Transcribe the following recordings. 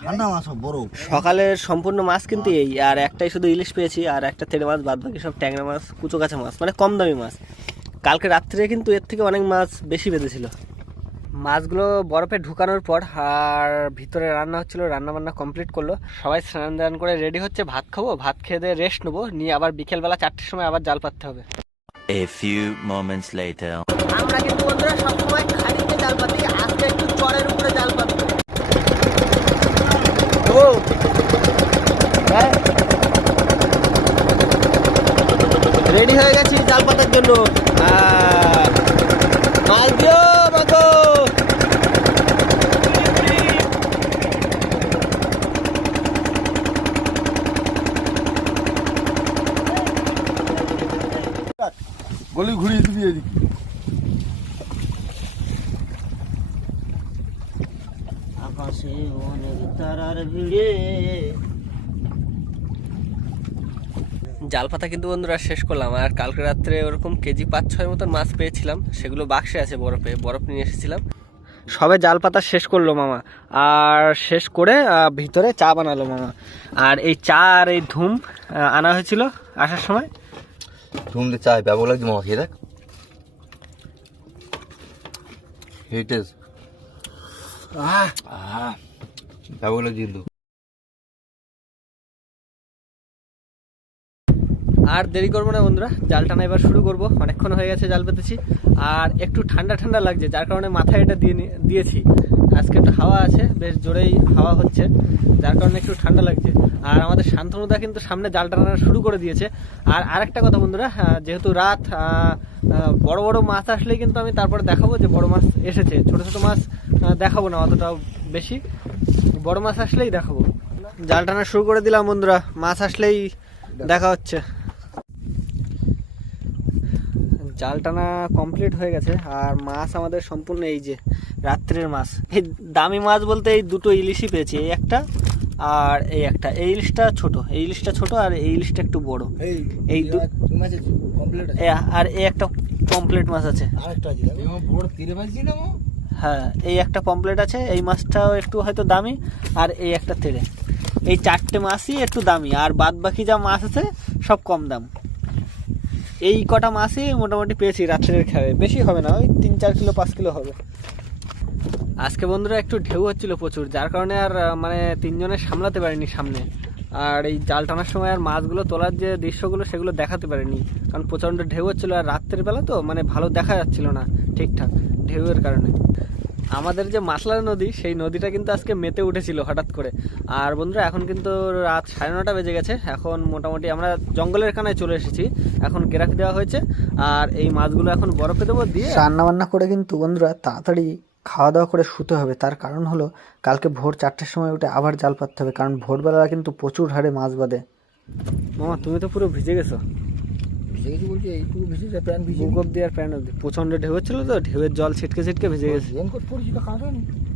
ঠান্ডা মাছ বড় সকালের সম্পূর্ণ মাছ কিন্তু এই, আর একটাই শুধু ইলিশ পেয়েছি, আর একটা তেড়ে মাছ, বাদ বাকি সব ট্যাংরা মাছ, কুচো কাঁচা মাছ, মানে কম দামি মাছ। কালকে রাত্রে কিন্তু এর থেকে অনেক মাছ বেশি বেঁধেছিল। মাছগুলো বরফে ঢুকানোর পর আর ভিতরে রান্না হচ্ছিল, রান্না বান্না কমপ্লিট করলো, সবাই স্নান দান করে রেডি হচ্ছে, ভাত খাবো, ভাত খেয়ে দিয়ে রেস্ট নেবো, নিয়ে আবার বিকেলবেলা 4টের সময় আবার জাল পাততে হবে। A few moments later. আমরা কিন্তু বন্ধুরা সবসময় খালিতে জাল পাতি, আজকে একটু চরের উপরে জাল পাতবো। রেডি হয়ে গেছি জাল পাতার জন্য। মাছ দিও মাগো। গলি ঘুরিয়ে দিবি এদিকে। আকাশে অনেক তারার ভিড়ে। জাল পাতা কিন্তু বন্ধুরা শেষ করলাম, আর কালকে রাত্রে ওরকম কেজি 5-6 মতন মাছ পেয়েছিলাম, সেগুলো বাক্সে আছে, বরফ নিয়ে এসেছিলাম। সবে জাল পাতা শেষ করলো মামা, আর শেষ করে ভিতরে চা বানালো মামা। আর এই চা আর এই ধুম আনা হয়েছিল আসার সময়। ধুম দিয়ে চা ব্যাপক লাগছে মামা, খেয়ে দেখ। হেটেস ব্যাপক লাগছে কিন্তু। আর দেরি করবো না বন্ধুরা, জাল টানা এবার শুরু করবো। অনেকক্ষণ হয়ে গেছে জাল পেতেছি, আর একটু ঠান্ডা ঠান্ডা লাগছে, যার কারণে মাথায় এটা দিয়েছি। আজকে একটু হাওয়া আছে, বেশ জোরেই হাওয়া হচ্ছে, যার কারণে একটু ঠান্ডা লাগছে। আর আমাদের শান্তনুদা কিন্তু সামনে জাল টানা শুরু করে দিয়েছে। আর আরেকটা কথা বন্ধুরা, যেহেতু রাত, বড় বড় মাছ আসলেই কিন্তু আমি তারপরে দেখাবো যে বড় মাছ এসেছে। ছোট ছোট মাছ দেখাবো না অতটাও বেশি, বড় মাছ আসলেই দেখাবো। জাল টানা শুরু করে দিলাম বন্ধুরা, মাছ আসলেই দেখা হচ্ছে। জাল টানা কমপ্লিট হয়ে গেছে, আর মাছ আমাদের সম্পূর্ণ এই যে রাত্রের মাছ। এই দামি মাছ বলতে এই দুটো ইলিশই পেয়েছি, এই একটা আর এই একটা। এই ইলিশটা ছোট, এই ইলিশটা ছোট, আর এই ইলিশটা একটু বড়। এই আর এই একটা পমপ্লেট মাছ আছে। হ্যাঁ, এই একটা পমপ্লেট আছে, এই মাছটাও একটু হয়তো দামি, আর এই একটা তেড়ে। এই 4টে মাছই একটু দামি, আর বাদ বাকি যা মাছ আছে সব কম দাম। এই কটা মাছই মোটামুটি পেয়েছি রাত্রের খাবে, বেশি হবে না, ওই 3-4 কিলো 5 কিলো হবে। আজকে বন্ধুরা একটু ঢেউ হচ্ছিল প্রচুর, যার কারণে আর মানে 3 জনে সামলাতে পারিনি সামনে। আর এই জাল টানার সময় আর মাছগুলো তোলার যে দৃশ্যগুলো সেগুলো দেখাতে পারিনি, কারণ প্রচণ্ড ঢেউ হচ্ছিলো, আর রাত্রের বেলা তো মানে ভালো দেখা যাচ্ছিল না ঠিকঠাক ঢেউয়ের কারণে। আমাদের যে মাছলা নদী, সেই নদীটা কিন্তু আজকে মেতে উঠেছিল হঠাৎ করে। আর বন্ধুরা এখন কিন্তু রাত 9:30 বেজে গেছে, এখন মোটামুটি আমরা জঙ্গলের কানায় চলে এসেছি, এখন গেরাফ দেওয়া হয়েছে, আর এই মাছগুলো এখন বরফে দেবো, দিয়ে রান্না বান্না করে কিন্তু বন্ধুরা তাড়াতাড়ি খাওয়া দাওয়া করে শুতে হবে। তার কারণ হলো কালকে ভোর 4টের সময় উঠে আবার জাল পাততে হবে, কারণ ভোরবেলা কিন্তু প্রচুর হারে মাছ বাঁধে। মামা তুমি তো পুরো ভিজে গেছো। প্রচন্ড ঢেউ হচ্ছিল তো, ঢেউয়ের জল ছিটকে ছিটকে ভিজে গেছে,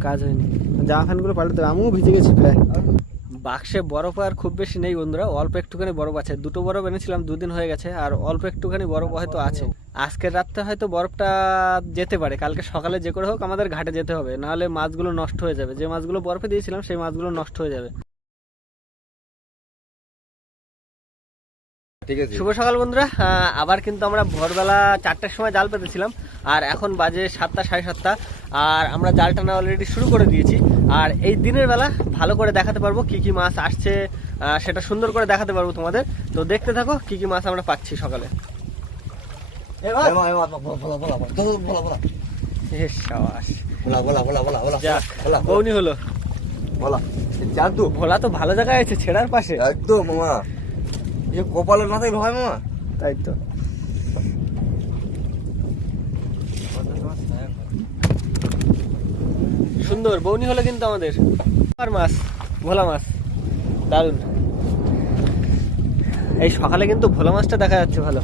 কাজ হয়নি। জামা প্যান্ট গুলো পাল্টাতে হবে, আমিও ভিজে গেছি প্রায়। বাক্সে বরফ আর খুব বেশি নেই বন্ধুরা, অল্প একটুখানি বরফ আছে। 2টো বরফ এনেছিলাম, 2 দিন হয়ে গেছে, আর অল্প একটুখানি বরফ হয়তো আছে। আজকের রাত্রে হয়তো বরফটা যেতে পারে, কালকে সকালে যে করে হোক আমাদের ঘাটে যেতে হবে, নাহলে মাছগুলো নষ্ট হয়ে যাবে। যে মাছগুলো বরফে দিয়েছিলাম সেই মাছগুলো নষ্ট হয়ে যাবে। শুভ সকাল বন্ধুরা, আবার কিন্তু আমরা ভোরবেলা 4টের সময় জাল পেতেছিলাম, আর এখন বাজে 7টা 7:30, আর আমরা জাল টানা অলরেডি শুরু করে দিয়েছি। আর এই দিনের বেলা ভালো করে দেখাতে পারবো কি কি মাছ আসছে, সেটা সুন্দর করে দেখাতে পারবো তোমাদের। তো দেখতে থাকো কি কি মাছ আমরা পাচ্ছি সকালে। বৌনি হলো ভোলা তো ভালো জায়গায় আছে, ছেড়ার পাশে একদম মামা, কপালের মাথায় ভয় মামা। তাই তো, সুন্দর বৌনি হলো কিন্তু আমাদের। আর মাছ, ভোলা মাছ দারুন। এই সকালে কিন্তু ভোলা মাছটা দেখা যাচ্ছে ভালো।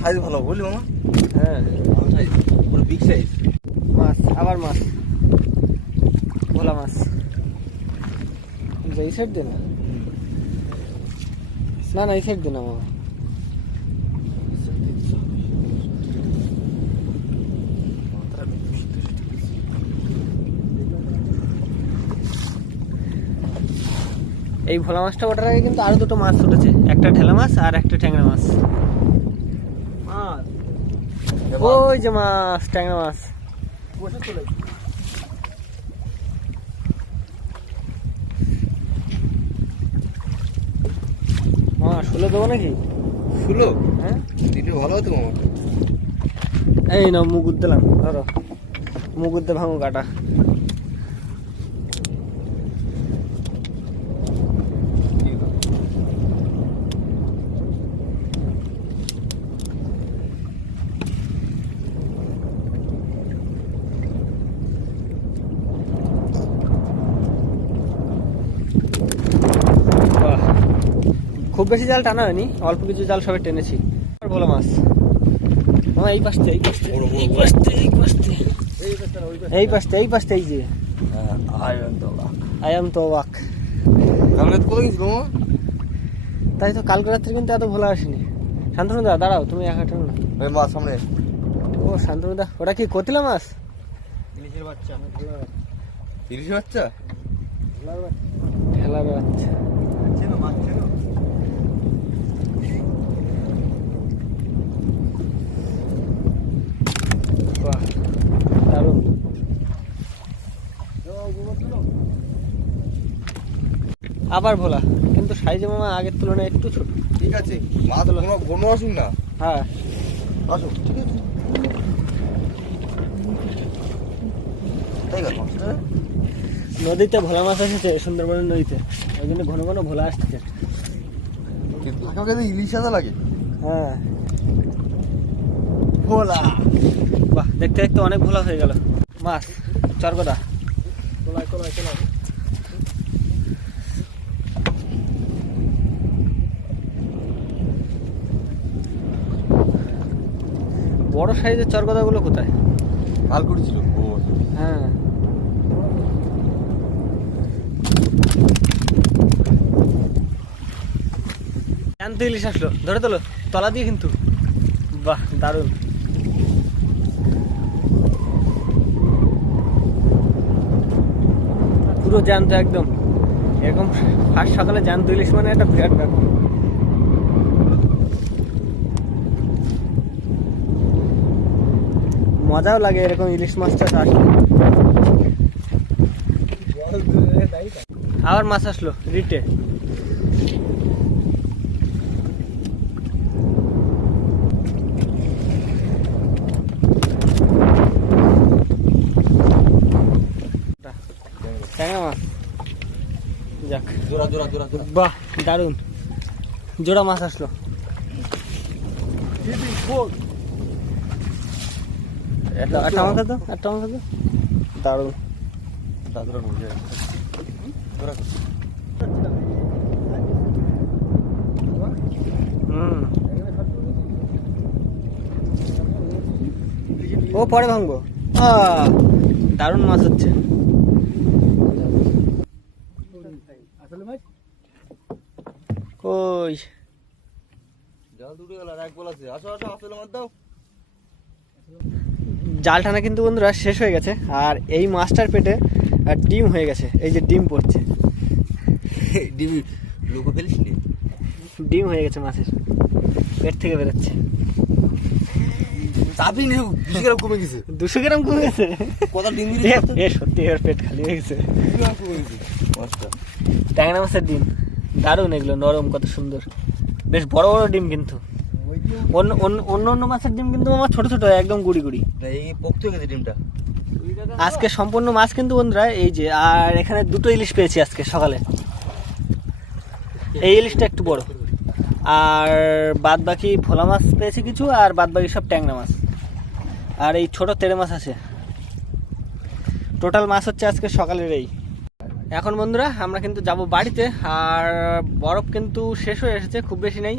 সাইজ ভালো বুঝলি মামা। হ্যাঁ সাইজ পুরো বিগ সাইজ মাছ। আবার মাছ, ভোলা মাছ। এই সাইড দে না, না এই সাইড দে না মামা। এই ভোলা মাছটা ওঠার আগে কিন্তু আরো দুটো মাছ উঠেছে, একটা ঢেলা মাছ আর একটা ট্যাংরা মাছ। ওই যে মাছ, ট্যাংরা মাছ। মামা শুলে দেবো নাকি? শুলো? হ্যাঁ দিলে ভালো হতো মামা। এই নাও মুগুর দিলাম, ধরো মুগুর দিয়ে ভাঙো কাটা। খুব বেশি জাল টানা হয়নি, অল্প কিছু জাল সবাই টেনেছি। ভালো মাছ আমার এই পাশে, এই পাশে, এই পাশে, এই পাশে, এই পাশে, এই পাশে, এই যে আয়াম তো ওয়াক। কালকে কোথায় গেছিল মামা? তাই তো কালকে রাত্রে কিন্তু এত ভোলা আসেনি। শান্তনু দা দাঁড়াও, তুমি একা টানো না। ওই মাছ সামনে। ও শান্তনু দা, ওটা কি কতিলা মাছ? ইলিশের বাচ্চা। ইলিশের বাচ্চা? ঢেলার বাচ্চা। বাহ দারুণ। আবার ভোলা, কিন্তু সাইজে মামা আগের তুলনায় একটু ছোট। ঠিক আছে, মাছ কোনো আসুক না। হ্যাঁ আসুক, ঠিক আছে। তাই গেল মাছটা। নদীতে ভোলা মাছ এসেছে, সুন্দরবনের নদীতে, ওই জন্য ঘন ঘন ভোলা আসছে। ফাঁকা গেলে ইলিশ আদা লাগে। হ্যাঁ ভোলা। বাহ, দেখতে দেখতে অনেক ভোলা হয়ে গেল। মাছ চরগদা তোলায় তোলায় তোলায়। বড় সাইজের চরগদা গুলো কোথায়? কাল করেছিল। হ্যাঁ জ্যান্ত ইলিশ আসলো, ধরে তোলো তলা দিয়ে কিন্তু। বাহ দারুণ। পুরো জ্যান্ত একদম, এরকম ফার্স্ট সকালে জ্যান্ত ইলিশ মানে একটা বিরাট ব্যাপার। মজাও লাগে এরকম ইলিশ মাছটা আসলে। আবার মাছ আসলো রিটে। ট্যাংরা মাছ, যাক জোড়া জোড়া জোড়া জোড়া। বাহ দারুণ, জোড়া মাছ আসলো। একটা আমাকে দাও, একটা আমাকে দাও। দারুণ। জোড়া করবো জোড়া। ও পরে ভাঙবো। দারুণ মাছ হচ্ছে। কই জাল দুটো গেল আর এক বল আছে। আসো আসো আসলে মাছ দাও। জাল টানা কিন্তু বন্ধুরা শেষ হয়ে গেছে, আর এই মাছটার পেটে ডিম হয়ে গেছে। এই যে ডিম পড়ছে, ডিম লোকো ফেলিস নি। ডিম হয়ে গেছে মাছের, পেট থেকে বেরোচ্ছে। চাপি নেই, 200 গ্রাম কমে গেছে। 200 গ্রাম কমে গেছে। কত ডিম দিলি? সত্যি এর পেট খালি হয়ে গেছে। 200 গ্রাম কমে গেছে মাছটা। ট্যাংরা মাছের ডিম দারুণ, এগুলো নরম, কত সুন্দর, বেশ বড় বড় ডিম। কিন্তু অন্য অন্য মাছের ডিম কিন্তু আমার ছোট ছোট, একদম গুড়ি গুড়ি। এই পোক্ত হয়ে গেছে ডিমটা। আজকে সম্পূর্ণ মাছ কিন্তু বন্ধুরা এই যে, আর এখানে দুটো ইলিশ পেয়েছি আজকে সকালে। এই ইলিশটা একটু বড়, আর বাদ বাকি ভোলা মাছ পেয়েছি কিছু, আর বাদ বাকি সব ট্যাংরা মাছ, আর এই ছোট তেড়ে মাছ আছে। টোটাল মাছ হচ্ছে আজকে সকালের এই। এখন বন্ধুরা আমরা কিন্তু যাব বাড়িতে, আর বরফ কিন্তু শেষ হয়ে এসেছে, খুব বেশি নেই।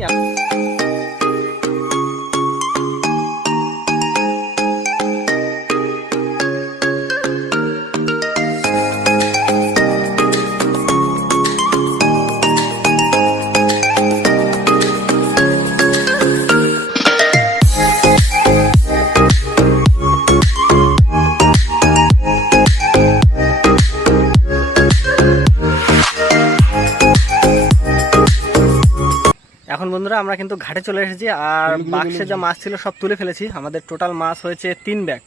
এখন বন্ধুরা আমরা কিন্তু ঘাটে চলে এসেছি, আর বাক্সে যা মাছ ছিল সব তুলে ফেলেছি। আমাদের টোটাল মাছ হয়েছে 3 ব্যাগ।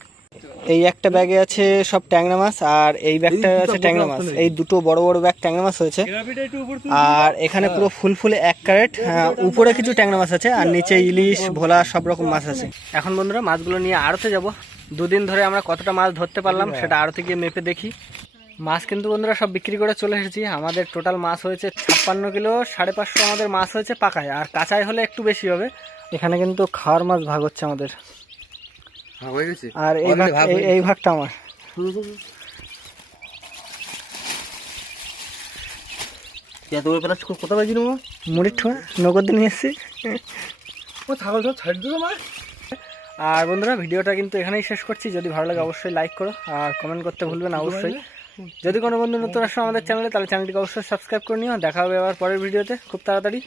এই একটা ব্যাগে আছে সব ট্যাংরা মাছ, আর এই ব্যাগটা আছে ট্যাংরা মাছ। এই দুটো বড় বড় ব্যাগ ট্যাংরা মাছ হয়েছে, আর এখানে পুরো ফুল 1 ক্যারেট। উপরে কিছু ট্যাংরা মাছ আছে, আর নিচে ইলিশ, ভোলা সব রকম মাছ আছে। এখন বন্ধুরা মাছগুলো নিয়ে আড়তে যাব। 2 দিন ধরে আমরা কতটা মাছ ধরতে পারলাম সেটা আড়তে গিয়ে মেপে দেখি। মাছ কিন্তু বন্ধুরা সব বিক্রি করে চলে এসেছি। আমাদের টোটাল মাছ হয়েছে 56 কিলো, 550 আমাদের মাছ হয়েছে পাকায়, আর কাঁচায় হলে একটু বেশি হবে। এখানে কিন্তু খাওয়ার মাছ ভাগ হচ্ছে আমাদের, আর এই ভাগটা আমার। কোথা পাইছি না মুড়ির ঠোঁয়া নগদ নিয়ে এসেছি। ছাগল সব ছাড় দিল মা। আর বন্ধুরা ভিডিওটা কিন্তু এখানেই শেষ করছি। যদি ভালো লাগে অবশ্যই লাইক করো, আর কমেন্ট করতে ভুলবে না অবশ্যই। যদি কোনো বন্ধু নতুন আসো আমাদের চ্যানেলে, তাহলে চ্যানেলটিকে অবশ্যই সাবস্ক্রাইব করে নিও। দেখা হবে আবার পরের ভিডিওতে খুব তাড়াতাড়ি।